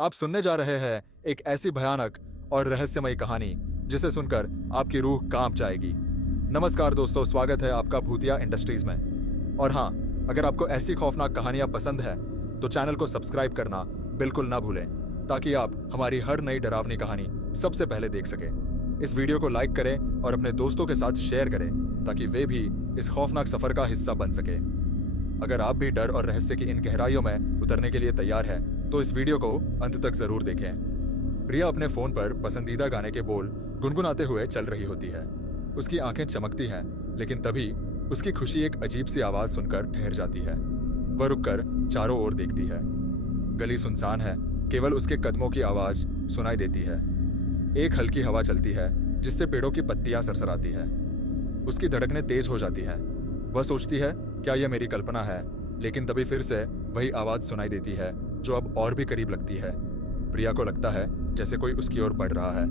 आप सुनने जा रहे हैं एक ऐसी भयानक और रहस्यमयी कहानी जिसे सुनकर आपकी रूह कांप जाएगी। नमस्कार दोस्तों, स्वागत है आपका भूतिया इंडस्ट्रीज में। और हाँ, अगर आपको ऐसी खौफनाक कहानियां पसंद है तो चैनल को सब्सक्राइब करना बिल्कुल ना भूलें, ताकि आप हमारी हर नई डरावनी कहानी सबसे पहले देख सकें। इस वीडियो को लाइक करें और अपने दोस्तों के साथ शेयर करें ताकि वे भी इस खौफनाक सफर का हिस्सा बन सके। अगर आप भी डर और रहस्य की इन गहराइयों में उतरने के लिए तैयार हैं तो इस वीडियो को अंत तक जरूर देखें। प्रिया अपने फोन पर पसंदीदा गाने के बोल गुनगुनाते हुए चल रही होती है। उसकी आंखें चमकती हैं, लेकिन तभी उसकी खुशी एक अजीब सी आवाज सुनकर ठहर जाती है। वह रुककर चारों ओर देखती है। गली सुनसान है, केवल उसके कदमों की आवाज सुनाई देती है। एक हल्की हवा चलती है जिससे पेड़ों की पत्तियां सरसराती है। उसकी धड़कनें तेज हो जाती हैं। वह सोचती है, क्या यह मेरी कल्पना है? लेकिन तभी फिर से वही आवाज सुनाई देती है, जो अब और भी करीब लगती है। प्रिया को लगता है जैसे कोई उसकी ओर बढ़ रहा है।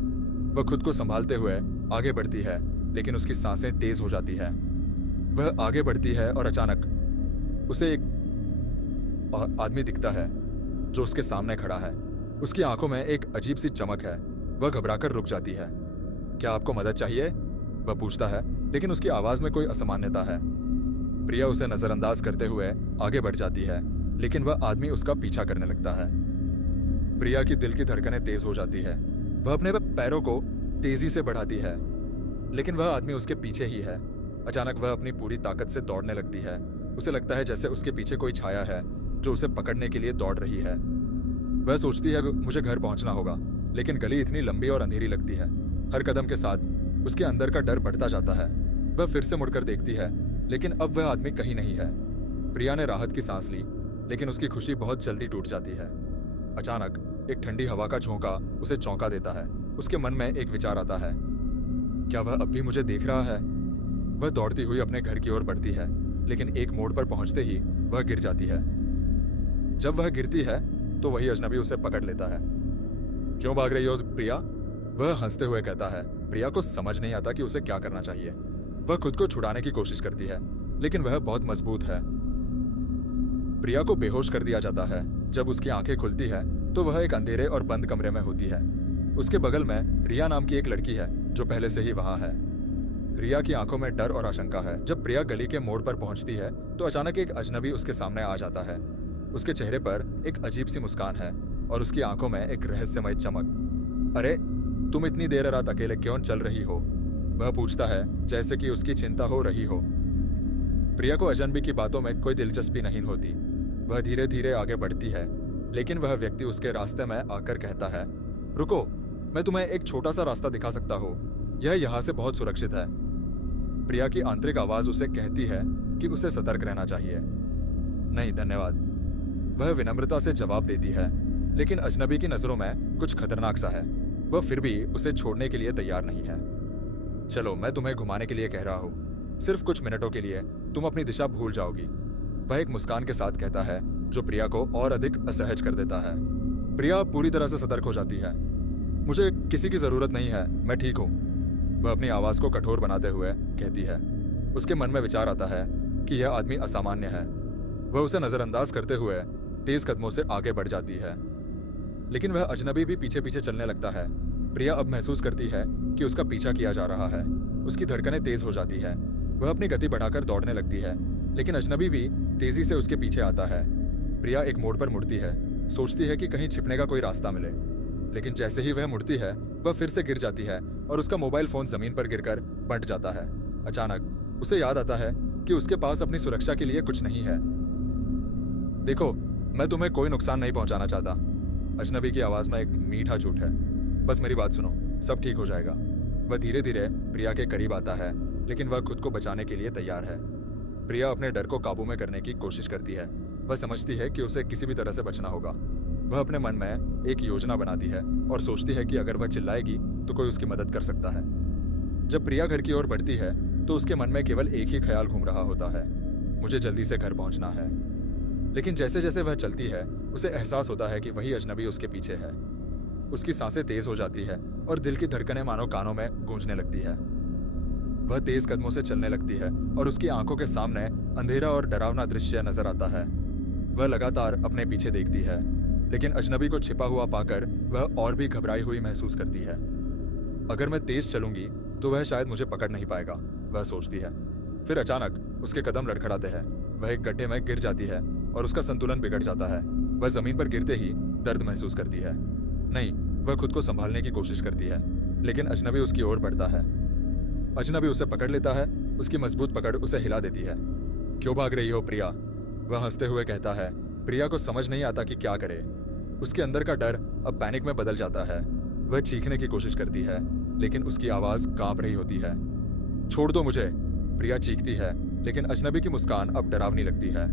वह खुद को संभालते हुए आगे बढ़ती है, लेकिन उसकी सांसें तेज हो जाती है। वह आगे बढ़ती है और अचानक उसे एक आदमी दिखता है जो उसके सामने खड़ा है। उसकी आंखों में एक अजीब सी चमक है। वह घबराकर रुक जाती है। क्या आपको मदद चाहिए? वह पूछता है, लेकिन उसकी आवाज में कोई असामान्यता है। प्रिया उसे नजरअंदाज करते हुए आगे बढ़ जाती है, लेकिन वह आदमी उसका पीछा करने लगता है। प्रिया की दिल की धड़कनें तेज हो जाती है। वह अपने पैरों को तेजी से बढ़ाती है, लेकिन वह आदमी उसके पीछे ही है। अचानक वह अपनी पूरी ताकत से दौड़ने लगती है। उसे लगता है जैसे उसके पीछे कोई छाया है जो उसे पकड़ने के लिए दौड़ रही है। वह सोचती है मुझे घर पहुंचना होगा, लेकिन गली इतनी लंबी और अंधेरी लगती है। हर कदम के साथ उसके अंदर का डर बढ़ता जाता है। वह फिर से मुड़कर देखती है, लेकिन अब वह आदमी कहीं नहीं है। प्रिया ने राहत की सांस ली, लेकिन उसकी खुशी बहुत जल्दी टूट जाती है। अचानक एक ठंडी हवा का झोंका उसे चौंका देता है। उसके मन में एक विचार आता है, क्या वह अब भी मुझे देख रहा है? वह दौड़ती हुई अपने घर की ओर बढ़ती है, लेकिन एक मोड़ पर पहुंचते ही वह गिर जाती है। जब वह गिरती है तो वही अजनबी उसे पकड़ लेता है। क्यों भाग रही हो प्रिया? वह हंसते हुए कहता है। प्रिया को समझ नहीं आता कि उसे क्या करना चाहिए। वह खुद को छुड़ाने की कोशिश करती है, लेकिन वह बहुत मजबूत है। प्रिया को बेहोश कर दिया जाता है। जब उसकी आंखें खुलती है तो वह एक अंधेरे और बंद कमरे में होती है। उसके बगल में रिया नाम की एक लड़की है जो पहले से ही वहां है। रिया की आंखों में डर और आशंका है। जब प्रिया गली के मोड़ पर पहुंचती है तो अचानक एक अजनबी उसके सामने आ जाता है। उसके चेहरे पर एक अजीब सी मुस्कान है और उसकी आंखों में एक रहस्यमय चमक। अरे, तुम इतनी देर रात अकेले क्यों चल रही हो? वह पूछता है, जैसे कि उसकी चिंता हो रही हो। प्रिया को अजनबी की बातों में कोई दिलचस्पी नहीं होती। वह धीरे धीरे आगे बढ़ती है, लेकिन वह व्यक्ति उसके रास्ते में आकर कहता है, रुको, मैं तुम्हें एक छोटा सा रास्ता दिखा सकता हूँ। यह यहाँ से बहुत सुरक्षित है। प्रिया की आंतरिक आवाज उसे कहती है कि उसे सतर्क रहना चाहिए। नहीं धन्यवाद, वह विनम्रता से जवाब देती है, लेकिन अजनबी की नजरों में कुछ खतरनाक सा है। वह फिर भी उसे छोड़ने के लिए तैयार नहीं है। चलो, मैं तुम्हें घुमाने के लिए कह रहा हूँ। सिर्फ कुछ मिनटों के लिए तुम अपनी दिशा भूल जाओगी। वह एक मुस्कान के साथ कहता है, जो प्रिया को और अधिक असहज कर देता है। प्रिया पूरी तरह से सतर्क हो जाती है। मुझे किसी की जरूरत नहीं है, मैं ठीक हूँ, वह अपनी आवाज को कठोर बनाते हुए कहती है। उसके मन में विचार आता है कि यह आदमी असामान्य है। वह उसे नजरअंदाज करते हुए तेज कदमों से आगे बढ़ जाती है, लेकिन वह अजनबी भी पीछे पीछे चलने लगता है। प्रिया अब महसूस करती है कि उसका पीछा किया जा रहा है। उसकी धड़कनें तेज हो जाती है। वह अपनी गति बढ़ाकर दौड़ने लगती है, लेकिन अजनबी भी तेजी से उसके पीछे आता है। प्रिया एक मोड़ पर मुड़ती है, सोचती है कि कहीं छिपने का कोई रास्ता मिले, लेकिन जैसे ही वह मुड़ती है वह फिर से गिर जाती है और उसका मोबाइल फोन जमीन पर गिरकर बंट जाता है। अचानक उसे याद आता है कि उसके पास अपनी सुरक्षा के लिए कुछ नहीं है। देखो, मैं तुम्हें कोई नुकसान नहीं पहुंचाना चाहता। अजनबी की आवाज में एक मीठा झूठ है। बस मेरी बात सुनो, सब ठीक हो जाएगा। वह धीरे धीरे प्रिया के करीब आता है, लेकिन वह खुद को बचाने के लिए तैयार है। प्रिया अपने डर को काबू में करने की कोशिश करती है। वह समझती है कि उसे किसी भी तरह से बचना होगा। वह अपने मन में एक योजना बनाती है और सोचती है कि अगर वह चिल्लाएगी तो कोई उसकी मदद कर सकता है। जब प्रिया घर की ओर बढ़ती है तो उसके मन में केवल एक ही ख्याल घूम रहा होता है, मुझे जल्दी से घर पहुंचना है। लेकिन जैसे जैसे वह चलती है उसे एहसास होता है कि वही अजनबी उसके पीछे है। उसकी सांसें तेज हो जाती है और दिल की धड़कनें मानो कानों में गूंजने लगती है। वह तेज कदमों से चलने लगती है और उसकी आंखों के सामने अंधेरा और डरावना दृश्य नजर आता है। वह लगातार अपने पीछे देखती है, लेकिन अजनबी को छिपा हुआ पाकर वह और भी घबराई हुई महसूस करती है। अगर मैं तेज चलूंगी तो वह शायद मुझे पकड़ नहीं पाएगा, वह सोचती है। फिर अचानक उसके कदम लड़खड़ाते हैं। वह एक गड्ढे में गिर जाती है और उसका संतुलन बिगड़ जाता है। वह जमीन पर गिरते ही दर्द महसूस करती है। नहीं, वह खुद को संभालने की कोशिश करती है, लेकिन अजनबी उसकी ओर बढ़ता है। अजनबी उसे पकड़ लेता है। उसकी मजबूत पकड़ उसे हिला देती है। क्यों भाग रही हो प्रिया? वह हंसते हुए कहता है। प्रिया को समझ नहीं आता कि क्या करे। उसके अंदर का डर अब पैनिक में बदल जाता है। वह चीखने की कोशिश करती है, लेकिन उसकी आवाज कांप रही होती है। छोड़ दो मुझे, प्रिया चीखती है, लेकिन अजनबी की मुस्कान अब डरावनी लगती है।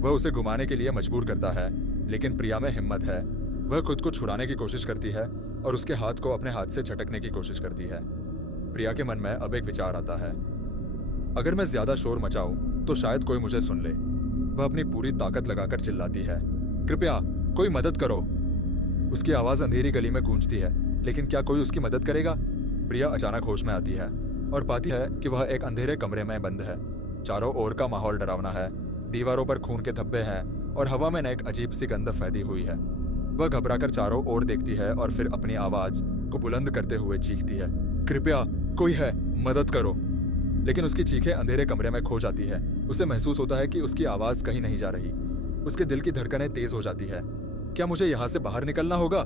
वह उसे घुमाने के लिए मजबूर करता है, लेकिन प्रिया में हिम्मत है। वह खुद को छुड़ाने की कोशिश करती है और उसके हाथ को अपने हाथ से झटकने की कोशिश करती है। प्रिया के मन में अब एक विचार आता है। अगर मैं ज्यादा शोर मचाऊं तो शायद कोई मुझे सुन ले। वह अपनी पूरी ताकत लगाकर चिल्लाती है, कृपया कोई मदद करो। उसकी आवाज अंधेरी गली में गूंजती है, लेकिन क्या कोई उसकी मदद करेगा? प्रिया अचानक होश में आती है और पाती है कि वह एक अंधेरे कमरे में बंद है। चारों ओर का माहौल डरावना है। दीवारों पर खून के धब्बे हैं और हवा में एक अजीब सी गंध फैली हुई है। वह घबराकर चारों ओर देखती है और फिर अपनी आवाज को बुलंद करते हुए चीखती है, कृपया कोई है, मदद करो। लेकिन उसकी चीखें अंधेरे कमरे में खो जाती है। उसे महसूस होता है कि उसकी आवाज कहीं नहीं जा रही। उसके दिल की धड़कनें तेज हो जाती है। क्या मुझे यहाँ से बाहर निकलना होगा?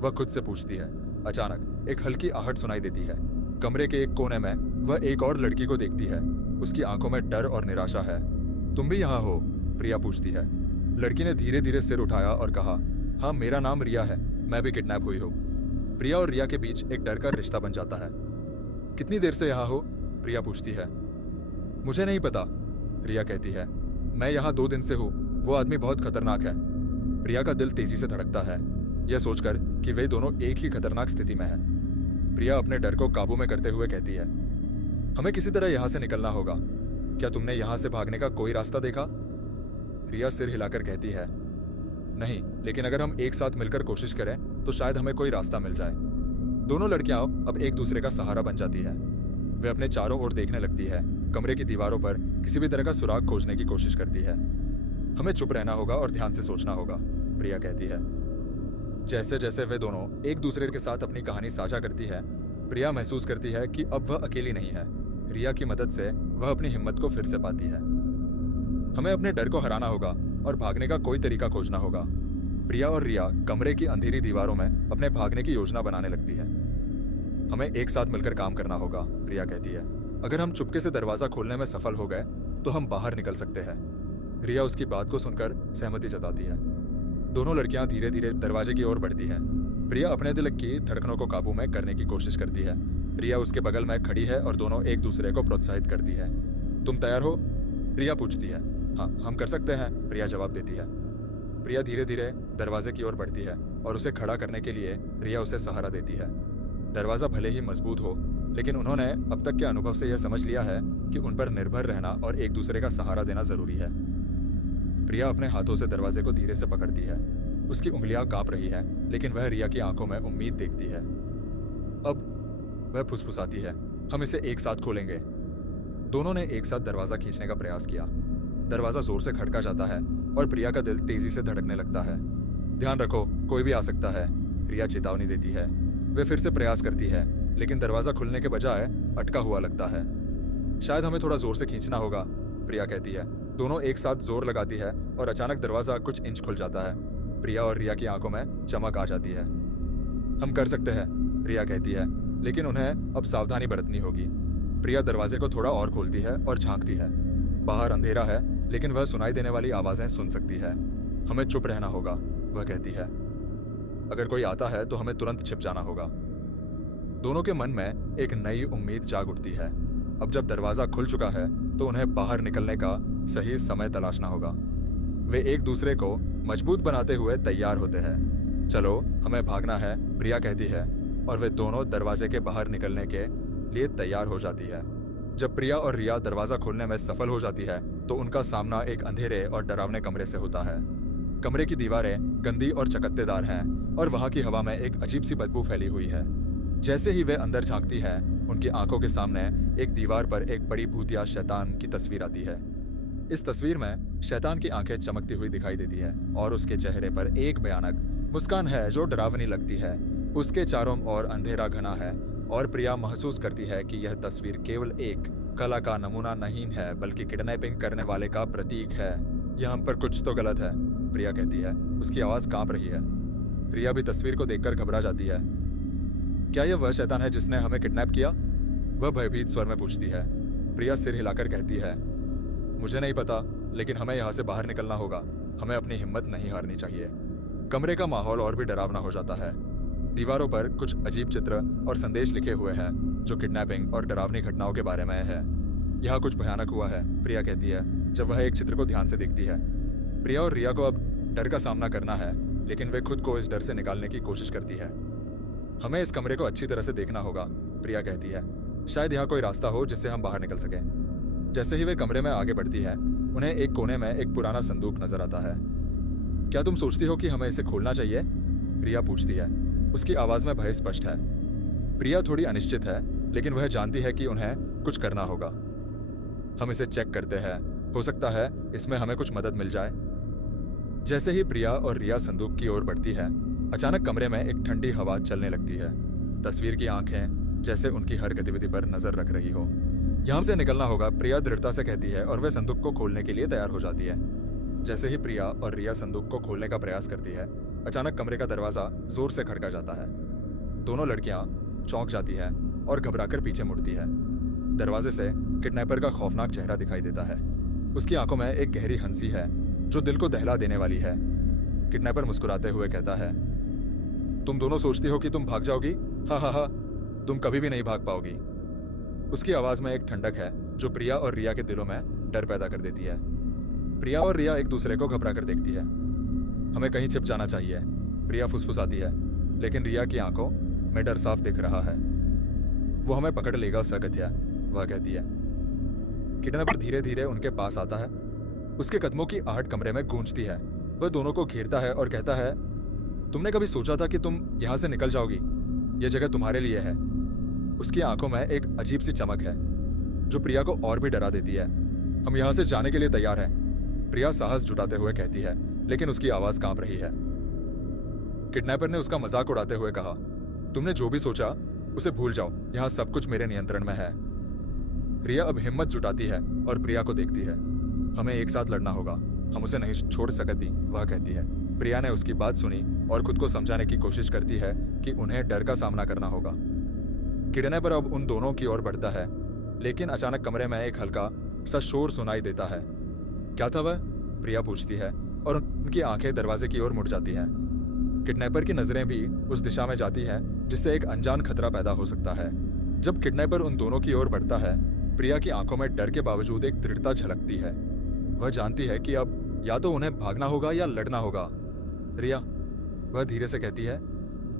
वह खुद से पूछती है। अचानक एक हल्की आहट सुनाई देती है। कमरे के एक कोने में वह एक और लड़की को देखती है। उसकी आंखों में डर और निराशा है। तुम भी यहाँ हो? प्रिया पूछती है। लड़की ने धीरे धीरे सिर उठाया और कहा, हाँ, मेरा नाम रिया है, मैं भी किडनैप हुई हूँ। प्रिया और रिया के बीच एक डर का रिश्ता बन जाता है। कितनी देर से यहाँ हो? प्रिया पूछती है। मुझे नहीं पता, रिया कहती है। मैं यहाँ 2 दिन से हूँ। वो आदमी बहुत खतरनाक है। प्रिया का दिल तेजी से धड़कता है, यह सोचकर कि वे दोनों एक ही खतरनाक स्थिति में हैं। प्रिया अपने डर को काबू में करते हुए कहती है, हमें किसी तरह यहाँ से निकलना होगा। क्या तुमने यहाँ से भागने का कोई रास्ता देखा? रिया सिर हिलाकर कहती है, नहीं, लेकिन अगर हम एक साथ मिलकर कोशिश करें तो शायद हमें कोई रास्ता मिल जाए। दोनों लड़कियां अब एक दूसरे का सहारा बन जाती है। वे अपने चारों ओर देखने लगती है। कमरे की दीवारों पर किसी भी तरह का सुराग खोजने की कोशिश करती है। हमें चुप रहना होगा और ध्यान से सोचना होगा, प्रिया कहती है। जैसे जैसे वे दोनों एक दूसरे के साथ अपनी कहानी साझा करती है, प्रिया महसूस करती है कि अब वह अकेली नहीं है। रिया की मदद से वह अपनी हिम्मत को फिर से पाती है। हमें अपने डर को हराना होगा और भागने का कोई तरीका खोजना होगा। प्रिया और रिया कमरे की अंधेरी दीवारों में अपने भागने की योजना बनाने लगती है। हमें एक साथ मिलकर काम करना होगा, प्रिया कहती है। अगर हम चुपके से दरवाजा खोलने में सफल हो गए तो हम बाहर निकल सकते हैं। रिया उसकी बात को सुनकर सहमति जताती है। दोनों लड़कियां धीरे धीरे दरवाजे की ओर बढ़ती हैं। प्रिया अपने दिल की धड़कनों को काबू में करने की कोशिश करती है। रिया उसके बगल में खड़ी है और दोनों एक दूसरे को प्रोत्साहित करती है। तुम तैयार हो? रिया पूछती है। हाँ, हम कर सकते हैं, प्रिया जवाब देती है। प्रिया धीरे धीरे दरवाजे की ओर बढ़ती है और उसे खड़ा करने के लिए रिया उसे सहारा देती है। दरवाजा भले ही मजबूत हो, लेकिन उन्होंने अब तक के अनुभव से यह समझ लिया है कि उन पर निर्भर रहना और एक दूसरे का सहारा देना जरूरी है। प्रिया अपने हाथों से दरवाजे को धीरे से पकड़ती है। उसकी उंगलियां कांप रही हैं, लेकिन वह रिया की आंखों में उम्मीद देखती है। अब वह फुसफुसाती है, हम इसे एक साथ खोलेंगे। दोनों ने एक साथ दरवाजा खींचने का प्रयास किया। दरवाजा जोर से खटका जाता है और प्रिया का दिल तेजी से धड़कने लगता है। ध्यान रखो, कोई भी आ सकता है, रिया चेतावनी देती है। वे फिर से प्रयास करती है, लेकिन दरवाजा खुलने के बजाय अटका हुआ लगता है। शायद हमें थोड़ा जोर से खींचना होगा, प्रिया कहती है। दोनों एक साथ जोर लगाती है और अचानक दरवाजा कुछ इंच खुल जाता है। प्रिया और रिया की आंखों में चमक आ जाती है। हम कर सकते हैं, रिया कहती है, लेकिन उन्हें अब सावधानी बरतनी होगी। प्रिया दरवाजे को थोड़ा और खोलती है और झांकती है। बाहर अंधेरा है, लेकिन वह सुनाई देने वाली आवाजें सुन सकती है। हमें चुप रहना होगा, वह कहती है। अगर कोई आता है तो हमें तुरंत छिप जाना होगा। दोनों के मन में एक नई उम्मीद जाग उठती है। अब जब दरवाजा खुल चुका है तो उन्हें बाहर निकलने का सही समय तलाशना होगा। वे एक दूसरे को मजबूत बनाते हुए तैयार होते हैं। चलो, हमें भागना है, प्रिया कहती है, और वे दोनों दरवाजे के बाहर निकलने के लिए तैयार हो जाती है। जब प्रिया और रिया दरवाजा खोलने में सफल हो जाती है तो उनका सामना एक अंधेरे और डरावने कमरे से होता है। कमरे की दीवारें गंदी और चकत्तेदार हैं और वहां की हवा में एक अजीब सी बदबू फैली हुई है। जैसे ही वे अंदर झांकती है, उनकी आंखों के सामने एक दीवार पर एक बड़ी भूतिया शैतान की तस्वीर आती है। इस तस्वीर में शैतान की आंखें चमकती हुई दिखाई देती है और उसके चेहरे पर एक भयानक मुस्कान है जो डरावनी लगती है। उसके चारों ओर अंधेरा घना है और प्रिया महसूस करती है कि यह तस्वीर केवल एक कला का नमूना नहीं है बल्कि किडनैपिंग करने वाले का प्रतीक है। यहाँ पर कुछ तो गलत है, प्रिया कहती है। उसकी आवाज कांप रही है। रिया भी तस्वीर को देखकर घबरा जाती है। क्या यह वह शैतान है जिसने हमें किडनैप किया? वह भयभीत स्वर में पूछती है। प्रिया सिर हिलाकर कहती है, मुझे नहीं पता, लेकिन हमें यहाँ से बाहर निकलना होगा। हमें अपनी हिम्मत नहीं हारनी चाहिए। कमरे का माहौल और भी डरावना हो जाता है। दीवारों पर कुछ अजीब चित्र और संदेश लिखे हुए हैं जो किडनैपिंग और डरावनी घटनाओं के बारे में है। यहाँ कुछ भयानक हुआ है, प्रिया कहती है जब वह एक चित्र को ध्यान से देखती है। प्रिया और रिया को अब डर का सामना करना है, लेकिन वे खुद को इस डर से निकालने की कोशिश करती है। हमें इस कमरे को अच्छी तरह से देखना होगा, प्रिया कहती है। शायद यहाँ कोई रास्ता हो जिससे हम बाहर निकल सकें। जैसे ही वे कमरे में आगे बढ़ती है, उन्हें एक कोने में एक पुराना संदूक नजर आता है। क्या तुम सोचती हो कि हमें इसे खोलना चाहिए? रिया पूछती है। उसकी आवाज में भय स्पष्ट है। प्रिया थोड़ी अनिश्चित है, लेकिन वह जानती है कि उन्हें कुछ करना होगा। हम इसे चेक करते हैं, हो सकता है इसमें हमें कुछ मदद मिल जाए। जैसे ही प्रिया और रिया संदूक की ओर बढ़ती है, अचानक कमरे में एक ठंडी हवा चलने लगती है। तस्वीर की आंखें जैसे उनकी हर गतिविधि पर नजर रख रही हो। यहाँ से निकलना होगा, प्रिया दृढ़ता से कहती है और वह संदूक को खोलने के लिए तैयार हो जाती है। जैसे ही प्रिया और रिया संदूक को खोलने का प्रयास करती है, अचानक कमरे का दरवाजा जोर से खड़का जाता है। दोनों लड़कियां चौंक जाती है और घबराकर पीछे मुड़ती है। दरवाजे से किडनैपर का खौफनाक चेहरा दिखाई देता है। उसकी आंखों में एक गहरी हंसी है जो दिल को दहला देने वाली है। किडनैपर मुस्कुराते हुए कहता है, तुम दोनों सोचती हो कि तुम भाग जाओगी? हा हा हा, तुम कभी भी नहीं भाग पाओगी। उसकी आवाज में एक ठंडक है जो प्रिया और रिया के दिलों में डर पैदा कर देती है। प्रिया और रिया एक दूसरे को घबरा कर देखती है। हमें कहीं छिप जाना चाहिए, प्रिया फुसफुसाती है, लेकिन रिया की आंखों में डर साफ दिख रहा है। वो हमें पकड़ लेगा सकत्या, वह कहती है। किडनैपर धीरे धीरे उनके पास आता है। उसके कदमों की आहट कमरे में गूंजती है। वह दोनों को घेरता है और कहता है, तुमने कभी सोचा था कि तुम यहाँ से निकल जाओगी? यह जगह तुम्हारे लिए है। उसकी आंखों में एक अजीब सी चमक है जो प्रिया को और भी डरा देती है। हम यहाँ से जाने के लिए तैयार हैं, प्रिया साहस जुटाते हुए कहती है, लेकिन उसकी आवाज कांप रही है। किडनैपर ने उसका मजाक उड़ाते हुए कहा, तुमने जो भी सोचा उसे भूल जाओ, यहाँ सब कुछ मेरे नियंत्रण में है। रिया अब हिम्मत जुटाती है और प्रिया को देखती है। हमें एक साथ लड़ना होगा, हम उसे नहीं छोड़ सकती, वह कहती है। प्रिया ने उसकी बात सुनी और खुद को समझाने की कोशिश करती है कि उन्हें डर का सामना करना होगा। किडनैपर अब उन दोनों की ओर बढ़ता है, लेकिन अचानक कमरे में एक हल्का सा शोर सुनाई देता है। क्या था वह? प्रिया पूछती है और उनकी आंखें दरवाजे की ओर मुड़ जाती हैं। किडनैपर की नजरें भी उस दिशा में जाती हैं जिससे एक अनजान खतरा पैदा हो सकता है। जब किडनैपर उन दोनों की ओर बढ़ता है, प्रिया की आंखों में डर के बावजूद एक दृढ़ता झलकती है। वह जानती है कि अब या तो उन्हें भागना होगा या लड़ना होगा। रिया, वह धीरे से कहती है,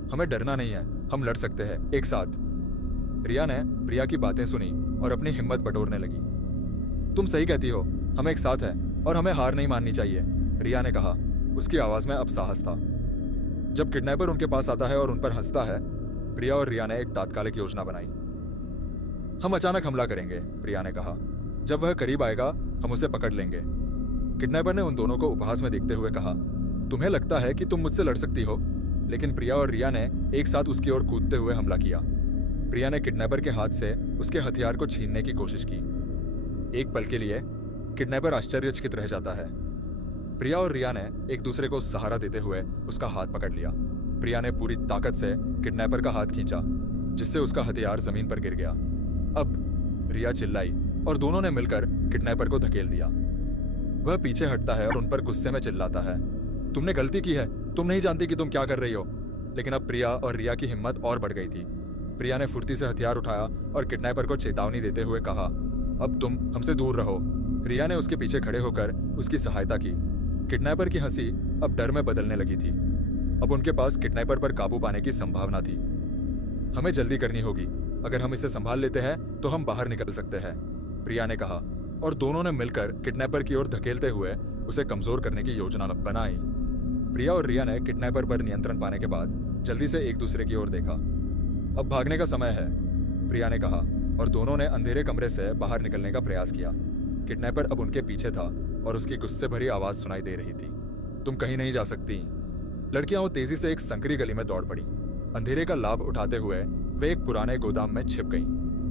हमें डरना नहीं है, हम लड़ सकते हैं एक साथ। रिया ने प्रिया की बातें सुनी और अपनी हिम्मत बटोरने लगी। तुम सही कहती हो, हम एक साथ हैं और हमें हार नहीं माननी चाहिए, रिया ने कहा। उसकी आवाज में अब साहस था। जब किडनैपर उनके पास आता है और उन पर हंसता है, प्रिया और रिया ने एक तात्कालिक योजना बनाई। हम अचानक हमला करेंगे, प्रिया ने कहा। जब वह करीब आएगा, हम उसे पकड़ लेंगे। किडनैपर ने उन दोनों को उपहास में देखते हुए कहा, तुम्हें लगता है कि तुम मुझसे लड़ सकती हो? लेकिन प्रिया और रिया ने एक साथ उसकी ओर कूदते हुए हमला किया। प्रिया ने किडनैपर के हाथ से उसके हथियार को छीनने की कोशिश की। एक पल के लिए किडनैपर आश्चर्यचकित रह जाता है। प्रिया और रिया ने एक दूसरे को सहारा देते हुए उसका हाथ पकड़ लिया। प्रिया ने पूरी ताकत से किडनैपर का हाथ खींचा, जिससे उसका हथियार जमीन पर गिर गया। अब रिया चिल्लाई और दोनों ने मिलकर किडनैपर को धकेल दिया। वह पीछे हटता है और उन पर गुस्से में चिल्लाता है, तुमने गलती की है, तुम नहीं जानती कि तुम क्या कर रही हो। लेकिन अब प्रिया और रिया की हिम्मत और बढ़ गई थी। प्रिया ने फुर्ती से हथियार उठाया और किडनैपर को चेतावनी देते हुए कहा, अब तुम हमसे दूर रहो। रिया ने उसके पीछे खड़े होकर उसकी सहायता की। किडनैपर की हंसी अब डर में बदलने लगी थी। अब उनके पास किडनैपर पर काबू पाने की संभावना थी। हमें जल्दी करनी होगी, अगर हम इसे संभाल लेते हैं तो हम बाहर निकल सकते हैं, प्रिया ने कहा। और दोनों ने मिलकर किडनैपर की ओर धकेलते हुए उसे कमजोर करने की योजना बनाई। प्रिया और रिया ने किडनैपर पर नियंत्रण पाने के बाद जल्दी से एक दूसरे की ओर देखा। अब भागने का समय है, प्रिया ने कहा, और दोनों ने अंधेरे कमरे से बाहर निकलने का प्रयास किया। किडनैपर अब उनके पीछे था और उसकी गुस्से भरी आवाज सुनाई दे रही थी, तुम कहीं नहीं जा सकती। लड़कियां वो तेजी से एक संकरी गली में दौड़ पड़ी। अंधेरे का लाभ उठाते हुए वे एक पुराने गोदाम में छिप गईं।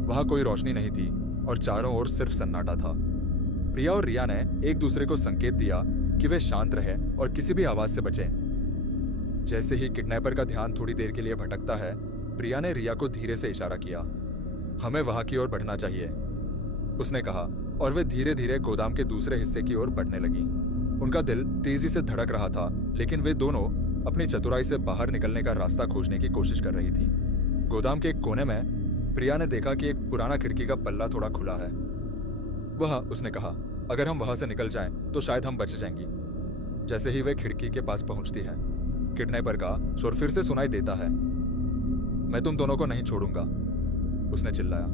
वहां कोई रोशनी नहीं थी और चारों ओर सिर्फ सन्नाटा था। प्रिया और रिया ने एक दूसरे को संकेत दिया कि वे शांत रहे और किसी भी आवाज से बचें। जैसे ही किडनैपर का ध्यान थोड़ी देर के लिए भटकता है, प्रिया ने रिया को धीरे से इशारा किया। हमें वहां की ओर बढ़ना चाहिए, उसने कहा, और वे धीरे धीरे गोदाम के दूसरे हिस्से की ओर बढ़ने लगी। उनका दिल तेजी से धड़क रहा था, लेकिन वे दोनों अपनी चतुराई से बाहर निकलने का रास्ता खोजने की कोशिश कर रही थी। गोदाम के एक कोने में प्रिया ने देखा कि एक पुराना खिड़की का पल्ला थोड़ा खुला है। वह, उसने कहा, अगर हम वहां से निकल जाएं तो शायद हम बच जाएंगी। जैसे ही वे खिड़की के पास पहुंचती है, किडनैपर का शोर फिर से सुनाई देता है। मैं तुम दोनों को नहीं छोड़ूंगा, उसने चिल्लाया।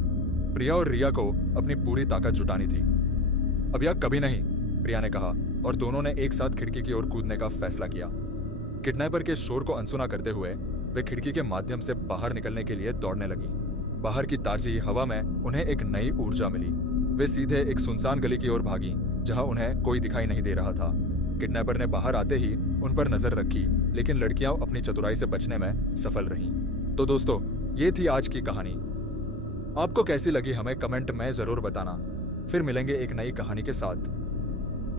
प्रिया और रिया को अपनी पूरी ताकत जुटानी थी। अब या कभी नहीं, प्रिया ने कहा, और दोनों ने एक साथ खिड़की की ओर कूदने का फैसला किया। किडनैपर के शोर को अनसुना करते हुए वे खिड़की के माध्यम से बाहर निकलने के लिए दौड़ने लगी। बाहर की ताजी हवा में उन्हें एक नई ऊर्जा मिली। वे सीधे एक सुनसान गली की ओर भागी, जहां उन्हें कोई दिखाई नहीं दे रहा था। किडनैपर ने बाहर आते ही उन पर नजर रखी, लेकिन लड़कियां अपनी चतुराई से बचने में सफल रहीं। तो दोस्तों, ये थी आज की कहानी। आपको कैसी लगी हमें कमेंट में जरूर बताना। फिर मिलेंगे एक नई कहानी के साथ।